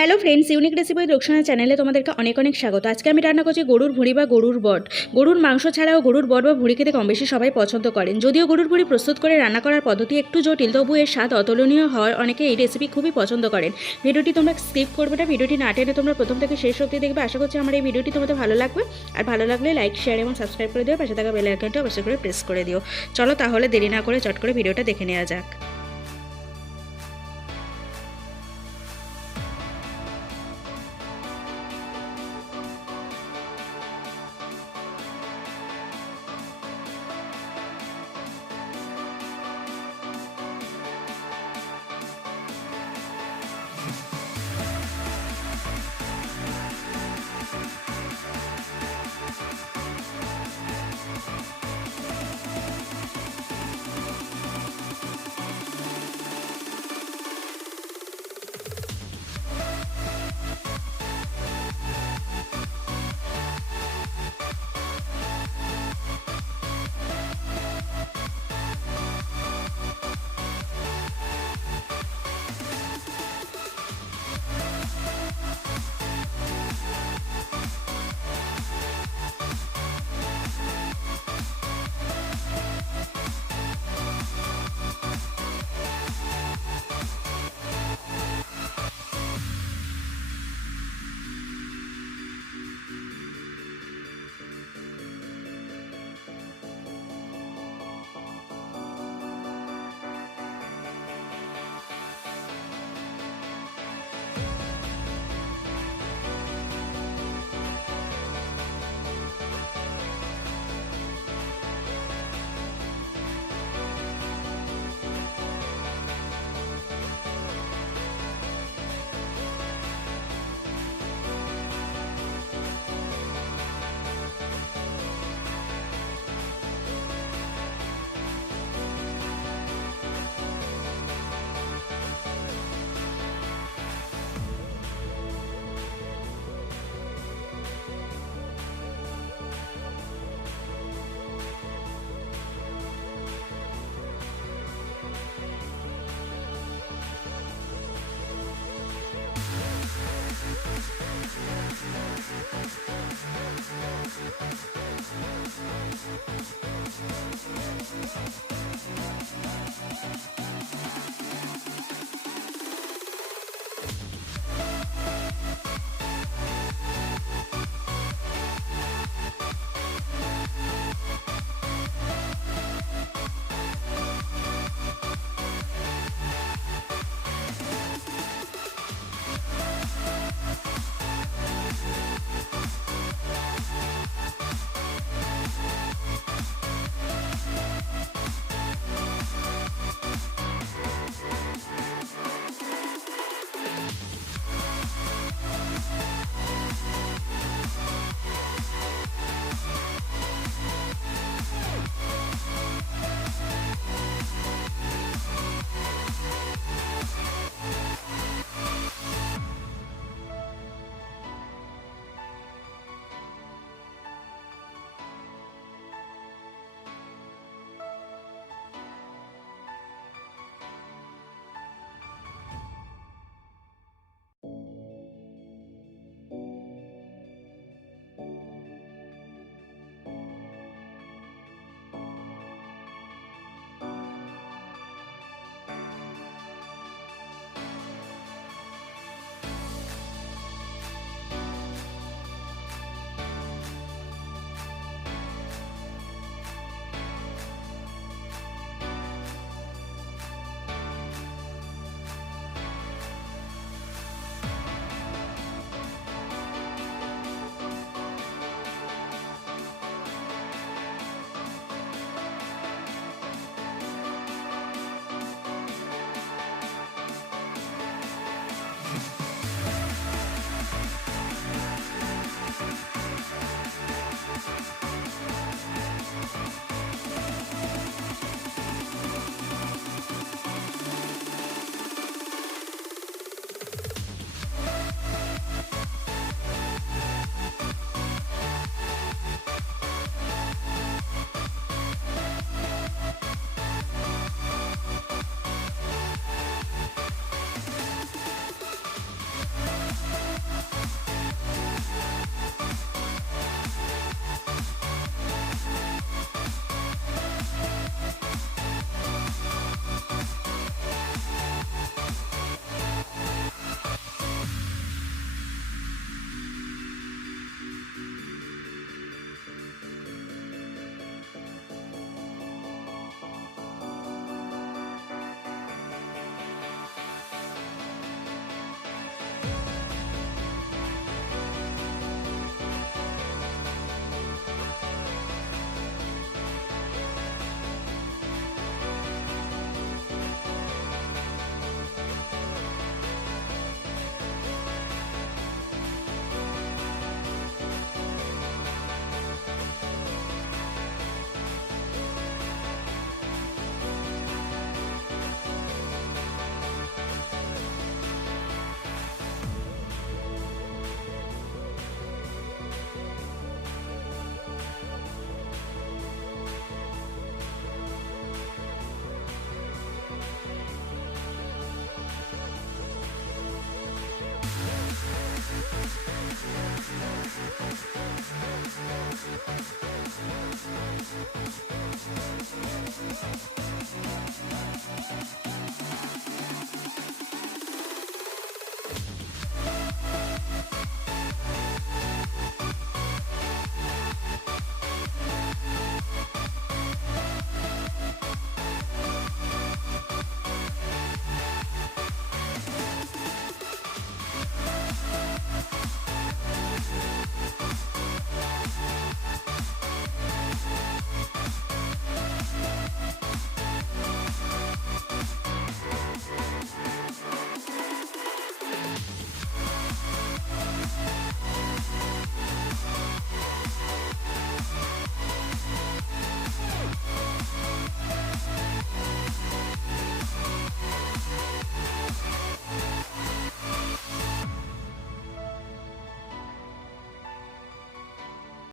Hello friends unique recipe Roksana চ্যানেলে তোমাদেরকে অনেক অনেক স্বাগত। আজকে আমি রান্না করছি গরুর ভুঁড়ি বা গরুর বট। গরুর মাংস ছাড়াও গরুর বট বা ভুঁড়ি খেতে কম বেশি সবাই পছন্দ করেন। যদিও গরুর ভুঁড়ি প্রস্তুত করে রান্না করার পদ্ধতি একটু জটিল, তবু এর স্বাদ অতুলনীয় হওয়ার অনেকে এই রেসিপি খুবই পছন্দ করেন। ভিডিওটি তোমরা স্কিপ করবে না, ভিডিওটি না টেনে তোমরা প্রথম থেকে শেষ অবধি দেখবে। আশা করছি আমার এই ভিডিওটি তোমাদের ভালো লাগবে। আর ভালো লাগলে লাইক শেয়ার এবং সাবস্ক্রাইব করে দিও। পাশে থাকা বেল আইকনটা অবশ্যই করে প্রেস করে দিও। চলো তাহলে দেরি না করে চট করে ভিডিওটা দেখে নেওয়া যাক।